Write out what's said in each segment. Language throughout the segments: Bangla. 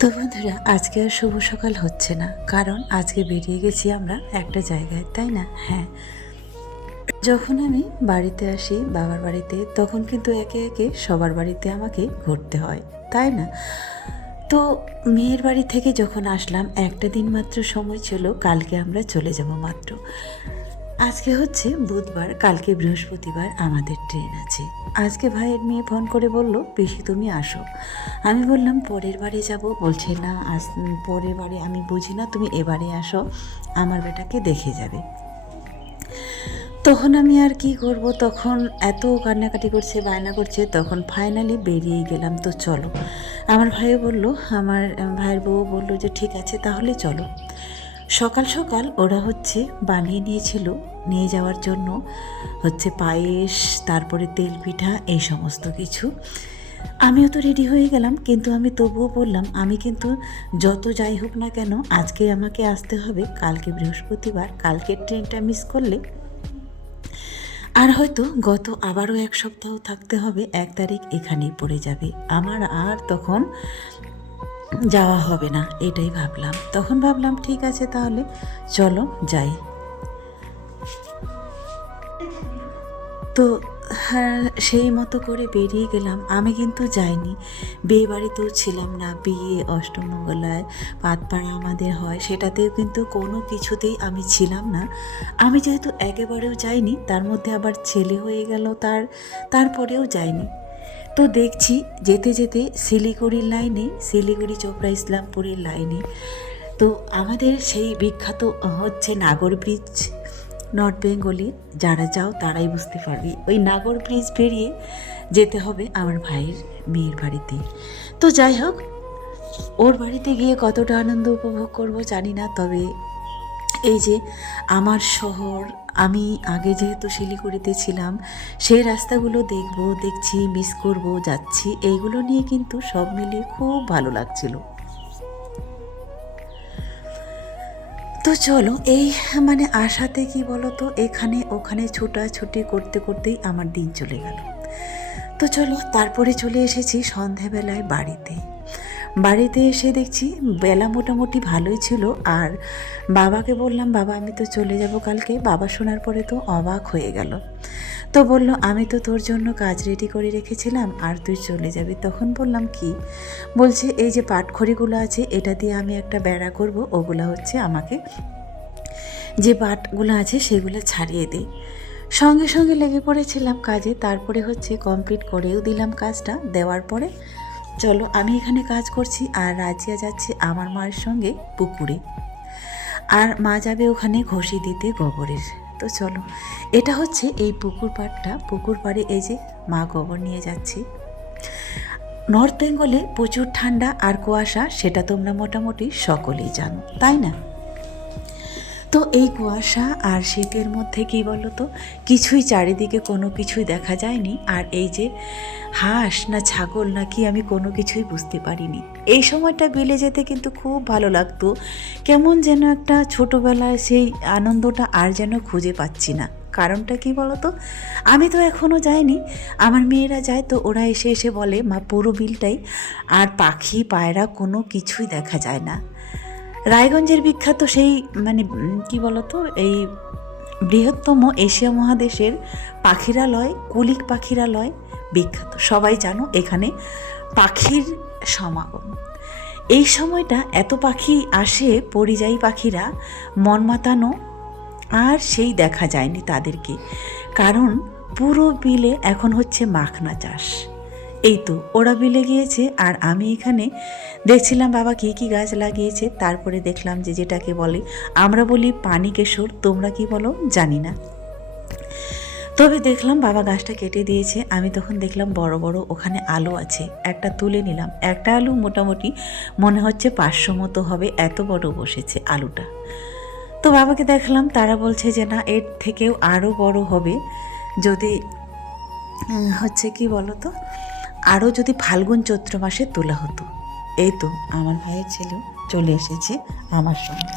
তো বন্ধুরা, আজকে আর শুভ সকাল হচ্ছে না, কারণ আজকে বেরিয়ে গেছি আমরা একটা জায়গায়, তাই না? হ্যাঁ, যখন আমি বাড়িতে আসি বাবার বাড়িতে, তখন কিন্তু একে একে সবার বাড়িতে আমাকে ঘুরতে হয়, তাই না? তো মেয়ের বাড়ি থেকে যখন আসলাম, একটা দিন মাত্র সময় ছিল, কালকে আমরা চলে যাব মাত্র। আজকে হচ্ছে বুধবার, কালকে বৃহস্পতিবার আমাদের ট্রেন আছে। আজকে ভাইয়ের মেয়ে ফোন করে বলল, পিসি তুমি আসো। আমি বললাম পরের বারে যাব। বলছে না, পরের বারে আমি বুঝি না, তুমি এবারে আসো, আমার বেটাকে দেখে যাবে। তখন আমি আর কি করব, তখন এত কান্নাকাটি করছে, বায়না করছে, তখন ফাইনালি বেরিয়ে গেলাম। তো চলো, আমার ভাইও বলল, আমার ভাইয়ের বউ বলল যে ঠিক আছে তাহলে চলো। সকাল সকাল ওরা হচ্ছে বানিয়ে নিয়েছিল নিয়ে যাওয়ার জন্য হচ্ছে পায়েস, তারপরে তেল পিঠা, এই সমস্ত কিছু। আমিও তো রেডি হয়ে গেলাম, কিন্তু আমি তবুও বললাম, আমি কিন্তু যত যাই হোক না কেন আজকে আমাকে আসতে হবে, কালকে বৃহস্পতিবার, কালকের ট্রেনটা মিস করলে আর হয়তো আবারও 1 সপ্তাহ থাকতে হবে, 1 তারিখ এখানেই পড়ে যাবে, আমার আর তখন যাওয়া হবে না। এটাই ভাবলাম, তখন ভাবলাম ঠিক আছে তাহলে চলো যাই। তো হ্যাঁ, সেই মতো করে বেরিয়ে গেলাম। আমি কিন্তু যাইনি, বিয়ে বাড়িতেও ছিলাম না, বিয়ে অষ্টমঙ্গলায় পাতপাড়া আমাদের হয়, সেটাতেও কিন্তু কোনো কিছুতেই আমি ছিলাম না। আমি যেহেতু একেবারেও যাইনি, তার মধ্যে আবার ছেলে হয়ে গেল তারপরেও যাইনি। তো দেখছি যেতে যেতে শিলিগুড়ির লাইনে, শিলিগুড়ি চোপড়া ইসলামপুরের লাইনে, তো আমাদের সেই বিখ্যাত হচ্ছে নাগর ব্রিজ। নর্থ বেঙ্গলি যারা যাও তারাই বুঝতে পারবি, ওই নাগর ব্রিজ পেরিয়ে যেতে হবে আমার ভাইয়ের মেয়ের বাড়িতে। তো যাই হোক, ওর বাড়িতে গিয়ে কতটা আনন্দ উপভোগ করব জানি না, তবে এই যে আমার শহর, আমি আগে যেহেতু শিলিগুড়িতে ছিলাম, সেই রাস্তাগুলো দেখছি, মিস করব, যাচ্ছি, এইগুলো নিয়ে কিন্তু সব মিলিয়ে খুব ভালো লাগছিল। তো চলো, এই মানে আশাতে কি বলো তো, এখানে ওখানে ছোটাছুটি করতে করতেই আমার দিন চলে গেল। তো চলো, তারপরে চলে এসেছি সন্ধেবেলায় বাড়িতে এসে দেখছি বেলা মোটামুটি ভালোই ছিল। আর বাবাকে বললাম, বাবা আমি তো চলে যাব কালকে। বাবা শোনার পরে তো অবাক হয়ে গেল, তো বলল, আমি তো তোর জন্য কাজ রেডি করে রেখেছিলাম আর তুই চলে যাবি। তখন বললাম কি? বলছে এই যে পাটখড়িগুলো আছে, এটা দিয়ে আমি একটা বেড়া করব, ওগুলো হচ্ছে আমাকে, যে পাটগুলো আছে সেগুলো ছাড়িয়ে দিই। সঙ্গে সঙ্গে লেগে পড়েছিলাম কাজে, তারপরে হচ্ছে কমপ্লিট করেও দিলাম কাজটা। দেওয়ার পরে চলো, আমি এখানে কাজ করছি আর রাজিয়া যাচ্ছে আমার মায়ের সঙ্গে পুকুরে, আর মা যাবে ওখানে ঘষি দিতে গোবরের। তো চলো, এটা হচ্ছে এই পুকুর পাড়ে এই যে মা গোবর নিয়ে যাচ্ছে। নর্থ বেঙ্গলে প্রচুর ঠান্ডা আর কুয়াশা, সেটা তোমরা মোটামুটি সকলেই জানো, তাই না? তো এই কুয়াশা আর শীতের মধ্যে কি বলো তো, কিছুই চারিদিকে কোনো কিছুই দেখা যায়নি। আর এই যে হাঁস না ছাগল না কি, আমি কোনো কিছুই বুঝতে পারিনি। এই সময়টা বিলে যেতে কিন্তু খুব ভালো লাগতো, কেমন যেন একটা ছোটোবেলায় সেই আনন্দটা আর যেন খুঁজে পাচ্ছি না। কারণটা কি বলো তো, আমি তো এখনও যাইনি, আমার মেয়েরা যায়, তো ওরা এসে এসে বলে মা পুরো বিলটাই আর পাখি পায়রা কোনো কিছুই দেখা যায় না। রায়গঞ্জের বিখ্যাত সেই মানে কি বলতো, এই বৃহত্তম এশিয়া মহাদেশের পাখিরালয়, কুলিক পাখিরালয় বিখ্যাত, সবাই জানো, এখানে পাখির সমাগম। এই সময়টা এত পাখি আসে, পরিযায়ী পাখিরা, মন মাতানো, আর সেই দেখা যায়নি তাদেরকে, কারণ পুরো বিলে এখন হচ্ছে মাখনা চাষ। এই তো ওরা বিলে গিয়েছে আর আমি এখানে দেখছিলাম বাবা কী কী গাছ লাগিয়েছে। তারপরে দেখলাম যে যেটাকে বলে, আমরা বলি পানি কেশর, তোমরা কি বলো জানি না, তবে দেখলাম বাবা গাছটা কেটে দিয়েছে। আমি তখন দেখলাম বড় বড় ওখানে আলু আছে, একটা তুলে নিলাম। একটা আলু মোটামুটি মনে হচ্ছে 500 মতো হবে, এত বড় বসেছে আলুটা। তো বাবাকে দেখলাম, তারা বলছে যে না, এর থেকেও আরও বড় হবে যদি হচ্ছে কি বলো তো, আরও যদি ফাল্গুন চৈত্র মাসে তোলা হতো। এই তো আমার ভাইয়ের ছেলেও চলে এসেছে আমার সঙ্গে।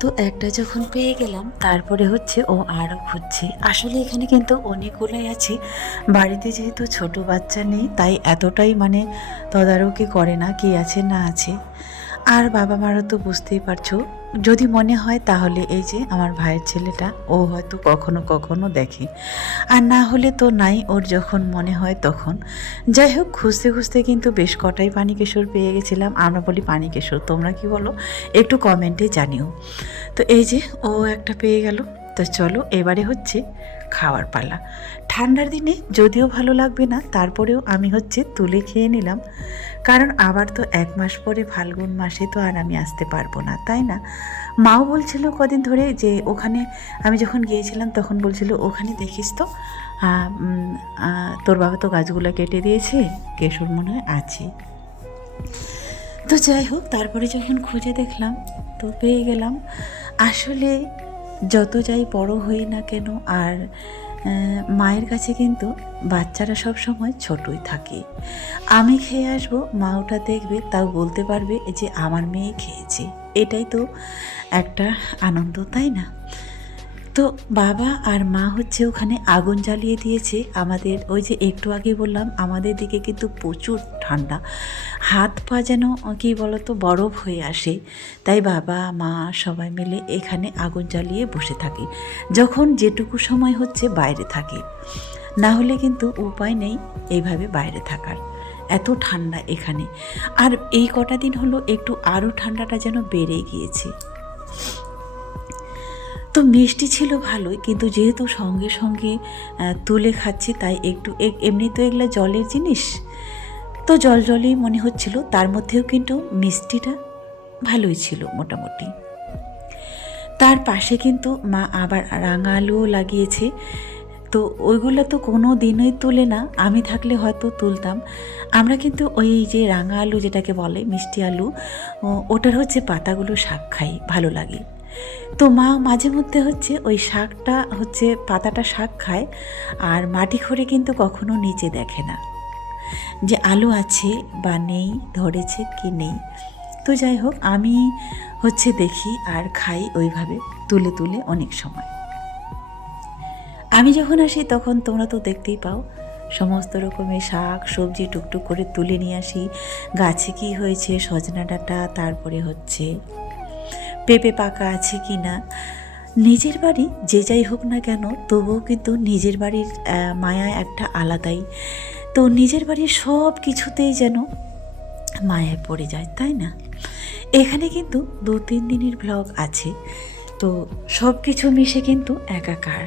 তো তো একটা যখন পেয়ে গেলাম তারপরে হচ্ছে ও আরও খুঁজছে। আসলে এখানে কিন্তু অনেকগুলোই আছে, বাড়িতে যেহেতু ছোট বাচ্চা নেই তাই এতটাই মানে তদারকি করে না কি আছে না আছে। আর বাবা মারা তো বুঝতেই পারছো, যদি মনে হয় তাহলে এই যে আমার ভাইয়ের ছেলেটা ও হয়তো কখনো কখনো দেখে, আর না হলে তো নাই, ওর যখন মনে হয় তখন। যাই হোক, খুঁজতে খুঁজতে কিন্তু বেশ কটাই পানি কেশর পেয়ে গেছিলাম। আমরা বলি পানি কেশর, তোমরা কি বলো একটু কমেন্টে জানিও। তো এই যে ও একটা পেয়ে গেল। তো চলো এবারে হচ্ছে খাওয়ার পালা। ঠান্ডার দিনে যদিও ভালো লাগবে না, তারপরেও আমি হচ্ছে তুলে খেয়ে নিলাম, কারণ আবার তো 1 মাস পরে ফাল্গুন মাসে তো আর আমি আসতে পারবো না, তাই না? মাও বলছিল কদিন ধরে যে ওখানে আমি যখন গিয়েছিলাম তখন বলছিল ওখানে দেখিস তো তোর বাবা তো গাছগুলো কেটে দিয়েছে, কেশর মনে হয় আছে। তো যাই হোক, তারপরে যখন খুঁজে দেখলাম তো পেয়ে গেলাম। আসলে যত যাই বড় হই না কেন, আর মায়ের কাছে কিন্তু বাচ্চারা সব সময় ছোটই থাকে। আমি খেয়ে আসবো, মা ওটা দেখবে, তাও বলতে পারবে যে আমার মেয়ে খেয়েছে। এটাই তো একটা আনন্দ, তাই না? তো বাবা আর মা হচ্ছে ওখানে আগুন জ্বালিয়ে দিয়েছে। আমাদের ওই যে একটু আগে বললাম আমাদের দিকে কিন্তু প্রচুর ঠান্ডা, হাত পা যেন কী বলতো বরফ হয়ে আসে। তাই বাবা মা সবাই মিলে এখানে আগুন জ্বালিয়ে বসে থাকি যখন যেটুকু সময় হচ্ছে বাইরে থাকি, না হলে কিন্তু উপায় নেই এইভাবে বাইরে থাকার। এত ঠান্ডা এখানে, আর এই কটা দিন হলো একটু আরও ঠান্ডাটা যেন বেড়ে গিয়েছে। তো মিষ্টি ছিল ভালোই, কিন্তু যেহেতু সঙ্গে সঙ্গে তুলে খাচ্ছি তাই একটু এমনি তো এগুলো জলের জিনিস, তো জল জলই মনে হচ্ছিল। তার মধ্যেও কিন্তু মিষ্টিটা ভালোই ছিল মোটামুটি। তার পাশে কিন্তু মা আবার রাঙা আলুও লাগিয়েছে। তো ওইগুলো তো কোনো দিনই তুলে না, আমি থাকলে হয়তো তুলতাম। আমরা কিন্তু ওই যে রাঙা আলু যেটাকে বলে মিষ্টি আলু, ওটার হচ্ছে পাতাগুলো শাক খাই, ভালো লাগে। তো মা মাঝে মধ্যে হচ্ছে ওই শাকটা হচ্ছে পাতাটা শাক খায়, আর মাটি খড়ে কিন্তু কখনো নিচে দেখে না যে আলু আছে বা নেই, ধরেছে কি নেই। তো যাই হোক, আমি হচ্ছে দেখি আর খাই ওইভাবে তুলে তুলে অনেক সময়। আমি যখন আসি তখন তোমরা তো দেখতেই পাও সমস্ত রকমের শাক সবজি টুকটুক করে তুলে নিয়ে আসি। গাছে কি হয়েছে, সজনা ডাঁটা, তারপরে হচ্ছে পেঁপে পাকা আছে কি না। নিজের বাড়ি যে যাই হোক না কেন, তবুও কিন্তু নিজের বাড়ির মায়া একটা আলাদাই। তো নিজের বাড়ির সব কিছুতেই যেন মায়ায় পড়ে যায়, তাই না? এখানে কিন্তু 2-3 দিনের ব্লগ আছে, তো সব কিছু মিশে কিন্তু একাকার।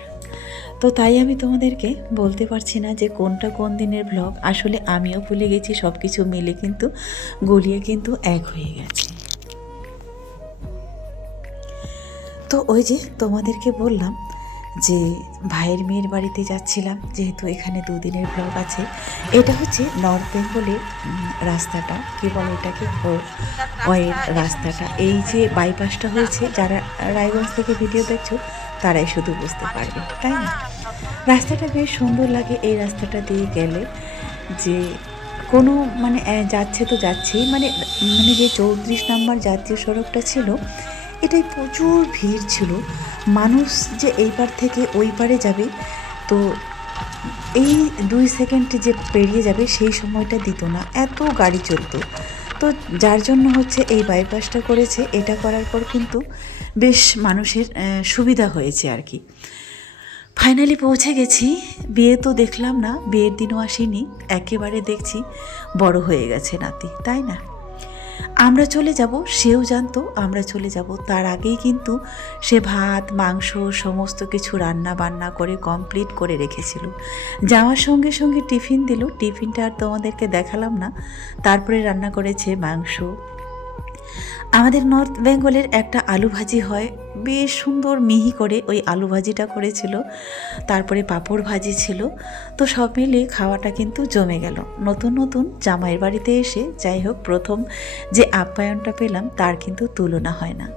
তো তাই আমি তোমাদেরকে বলতে পারছি না যে কোনটা কোন দিনের ব্লগ। আসলে আমিও ভুলে গেছি, সব কিছু মিলে কিন্তু গলিয়ে কিন্তু এক হয়ে গেছে। তো ওই যে তোমাদেরকে বললাম যে ভাইয়ের মেয়ের বাড়িতে যাচ্ছিলাম, যেহেতু এখানে 2 দিনের ব্লগ আছে। এটা হচ্ছে নর্থ বেঙ্গলের রাস্তাটা, কী বলে এটাকে, ওই রাস্তাটা, এই যে বাইপাসটা হয়েছে, যারা রায়গঞ্জ থেকে ভিডিও দেখছো তারাই শুধু বুঝতে পারবে, তাই না? রাস্তাটা বেশ সুন্দর লাগে এই রাস্তাটা দিয়ে গেলে। যে কোনো মানে যাচ্ছে তো যাচ্ছেই, মানে মানে যে 34 নম্বর জাতীয় সড়কটা ছিল, এটাই প্রচুর ভিড় ছিল। মানুষ যে এই পার থেকে ওই পারে যাবে, তো এই 2 সেকেন্ড যে পেরিয়ে যাবে সেই সময়টা দিত না, এত গাড়ি চলতো। তো যার জন্য হচ্ছে এই বাইপাসটা করেছে। এটা করার পর কিন্তু বেশ মানুষের সুবিধা হয়েছে আর কি। ফাইনালি পৌঁছে গেছি। বিয়ে তো দেখলাম না, বিয়ের দিনও আসিনি, একেবারে দেখছি বড় হয়ে গেছে নাতি, তাই না? আমরা চলে যাব, সেও জানতো আমরা চলে যাব। তার আগেই কিন্তু সে ভাত মাংস সমস্ত কিছু রান্না বান্না করে কমপ্লিট করে রেখেছিল। যাওয়ার সঙ্গে সঙ্গে টিফিন দিল, টিফিনটা আর তোমাদেরকে দেখালাম না। তারপরে রান্না করেছে মাংস। আমাদের নর্থ বেঙ্গলের একটা আলু ভাজি হয়, বেশ সুন্দর মিহি করে ওই আলু ভাজিটা করেছিল। তারপরে পাঁপড় ভাজি ছিল। তো সব মিলে খাওয়াটা কিন্তু জমে গেল। নতুন নতুন জামাইয়ের বাড়িতে এসে যাই হোক প্রথম যে আপ্যায়নটা পেলাম তার কিন্তু তুলনা হয় না।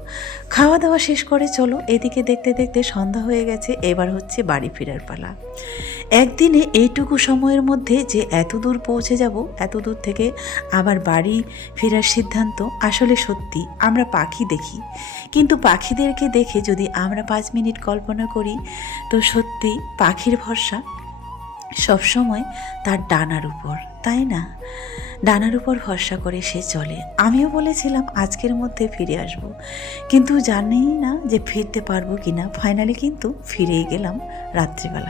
খাওয়া দাওয়া শেষ করে চলো এদিকে দেখতে দেখতে সন্ধ্যা হয়ে গেছে, এবার হচ্ছে বাড়ি ফেরার পালা। একদিনে এইটুকু সময়ের মধ্যে যে এত দূর পৌঁছে যাব, এত দূর থেকে আবার বাড়ি ফেরার সিদ্ধান্ত, আসলে সত্যি আমরা পাখি দেখি, কিন্তু পাখিদেরকে দেখে যদি আমরা 5 মিনিট কল্পনা করি, তো সত্যি পাখির ভরসা সবসময় তার ডানার উপর, তাই না? ডানার উপর ভরসা করে সে চলে। আমিও বলেছিলাম আজকের মধ্যে ফিরে আসব, কিন্তু জানি না যে ফিরতে পারবো কিনা। ফাইনালি কিন্তু ফিরেই গেলাম রাত্রিবেলায়।